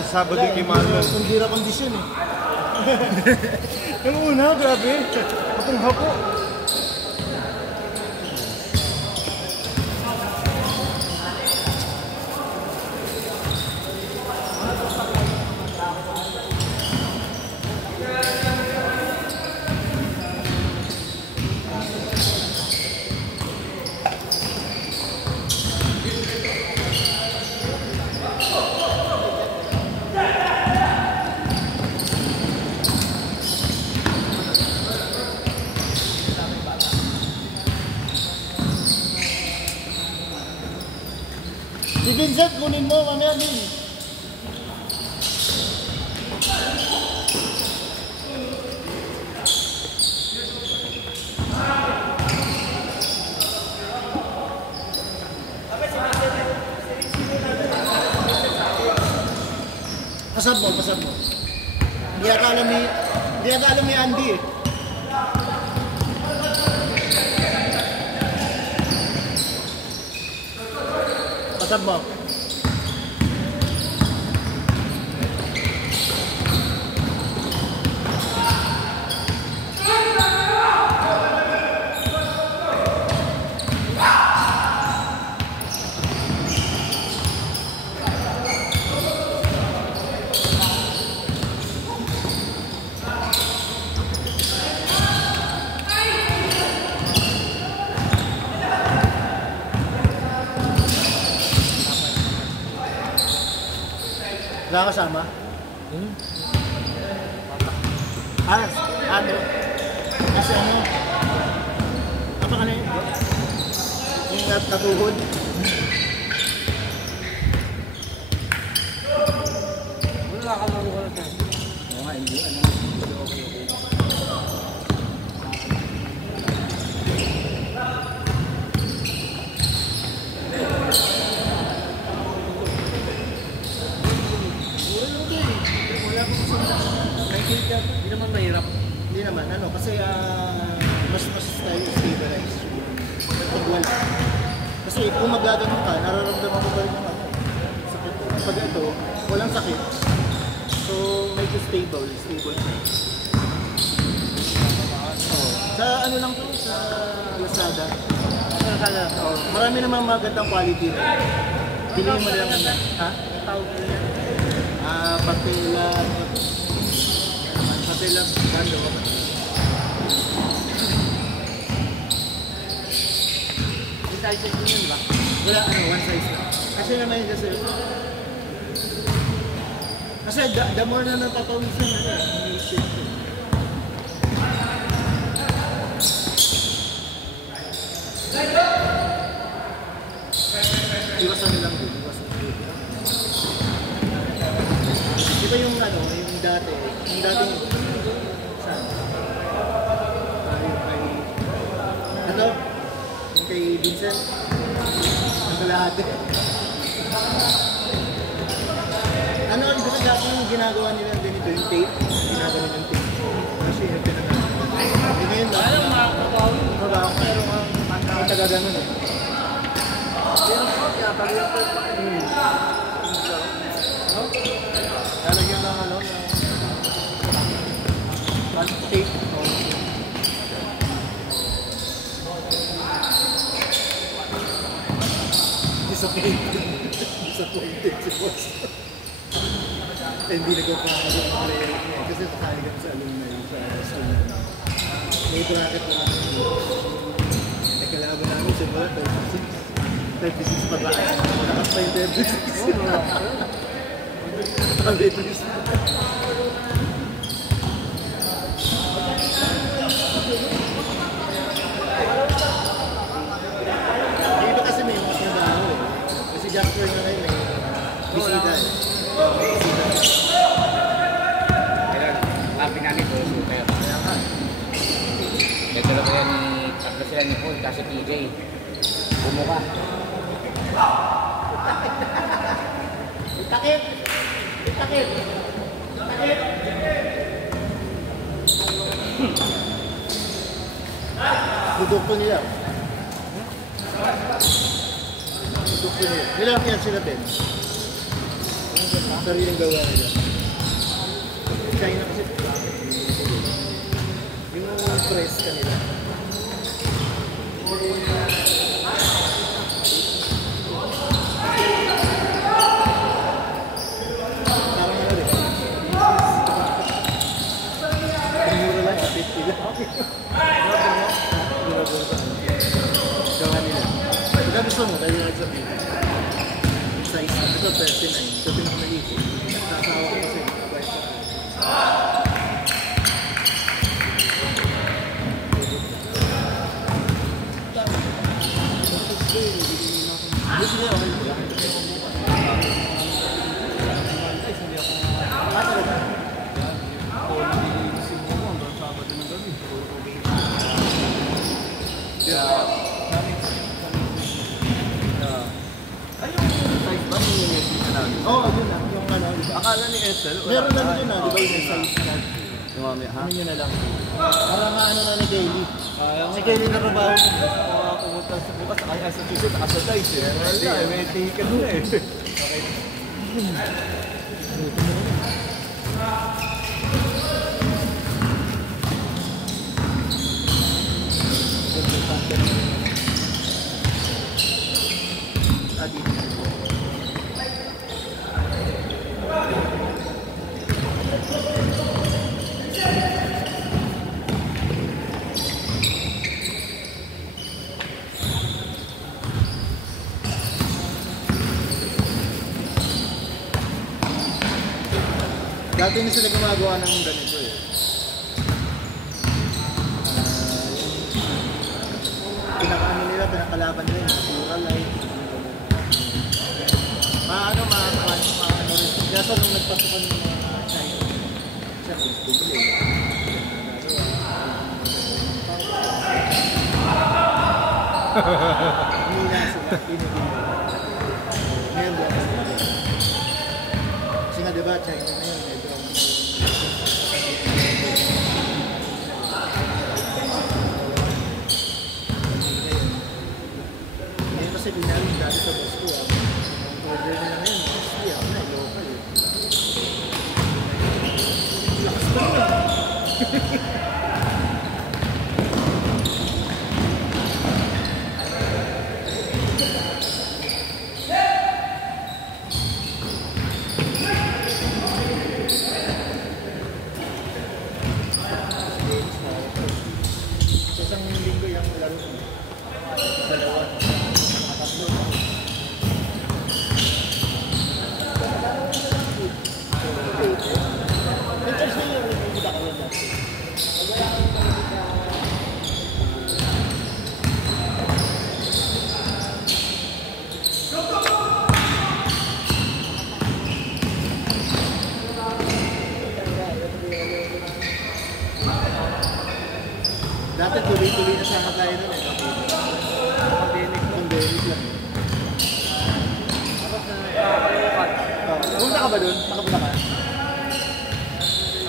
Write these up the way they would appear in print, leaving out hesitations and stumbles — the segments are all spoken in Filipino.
Tapos Sabado kay Marlon. Kundira kondisyon eh. Yung una, grabe. Hapong-hapo. Si Vincent, kunin mo mamaya din. Pasab mo, pasab mo. Hindi ata alam ni Andy eh. Pasab mo. Wala kasama? Ano? Kasi ano? Apa ka na yun? Yung natuhod? Wala ka lang wala tayo. Oo nga, hindi. Ano? Hindi naman mahirap. Hindi naman, ano, kasi mas tayo stabilize. Pag wala. Kasi kung magaganon ka, nararamdaman mo ba rin yung ano, sakit. Pag ito, walang sakit. So, medyo stable siya. Sa ano lang to, sa Lazada. Marami namang magandang quality rin. Piliin mo lang. Ha? Tawag ko yan. Patela, ganda ba? Yung sizes mo yun ba? Wala, one size lang. Kasi naman yun kasi the more na natatawisan na iniisip ko. Iwasan nilang din, Di ba yung ano, yung dati saan? Ano? Yung kay Vincent? Ang kalahati. Ano, di ba dati yung ginagawa nila ganito, yung tape? Ginagawa nila yung tape. Kasi yung pinagagawa. Hindi ngayon ba? Alam mo, Mabaho, pero ang tagaganon eh. pero kaya pag yung Lalagyan lang ano na tape. Disappointed si boss. Hindi nagpapakagod ang player niya kasi nakaligan sa alumni sa school namin. May bracket na nagkalaban namin siya ba? 36 pa ba? Nakakas pa yung 36. Palitis. Iba kasi may mas nadaho eh. Kasi Jasper na ngayon may bisita eh. Kailan, sabi namin po, super. Nagdala ko yan ni, tatlo sila ni Paul, kasi PJ. Bumuka. Takip! Takip! Takip! Dudukto nila. Dudukto nila. Nilang yan sila Ben. Sariling gawa nila. China kasi yung press kanila. Parang ano rin. Mura lang, 50 lang. Gawa nila. Pagka gusto mo, tayo yung sabihin. Size, ito 39. Ito pinakamaliit. Nasawa ko kasi. Oo, yun na. Yung ano, Akala ni Ethel, meron na dun na, di ba yung size card? Tumami, ha? Ano nyo na lang. Para maano na ni Kaylee. Si Kaylee na trabaho niya. Pumunta sa bukas, ay sa t-shirt, sa dice eh. Wala, may ticket na eh. Adi. Dati na sila gumagawa ng ganito eh. Pinakaano nila, pinakalaban nila yung natural light. Maano rin. Kaya sa nung nagpasukan ng mga China, siya bubuli eh. Hindi lang sila, pinigil. Ngayon ba? Kasi nga diba, China na yun, medyo ngayon kasi binaling dati sa boss ko ang order nila ngayon, kasi ako na, local eh. Lakas ba yun? Isang linggo yung laro ko. Dalawa. Tatlo. Dati tuloy-tuloy na sana tayo nun eh. Pandemic lang. Punta ka ba dun? Nakapunta ka?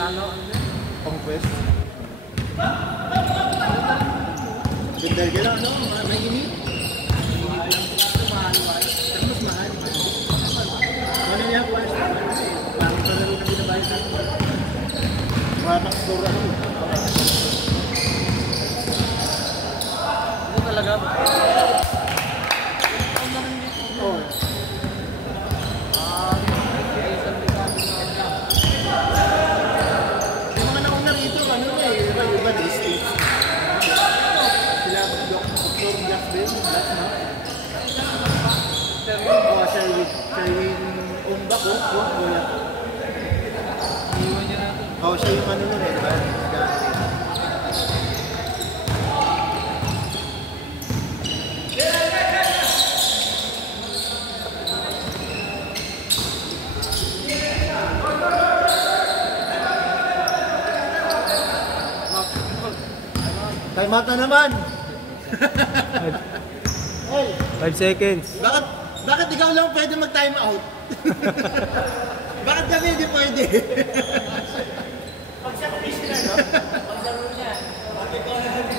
Ano? Conquest? Ganda ka lang, ano? May init? Init lang. Mahal. Pero mas mahal. Ano niya po? Parang sa laro na binabayad natin. Parang store ano. Ito talaga. Oo. Yung mga nauna rito, ano na eh, iba district. Sila, Dr. Blackbell, Black na. Oo, Sherwin Umba ko, wala. Iwan niya natin. Oo, siya yung ano nun eh, diba? Time out na naman! 5 seconds. Bakit ikaw lang pwede mag-time out? Bakit kami hindi pwede? Pag sa commission na, no? Pag sa rule niya, bakit ikaw lang hindi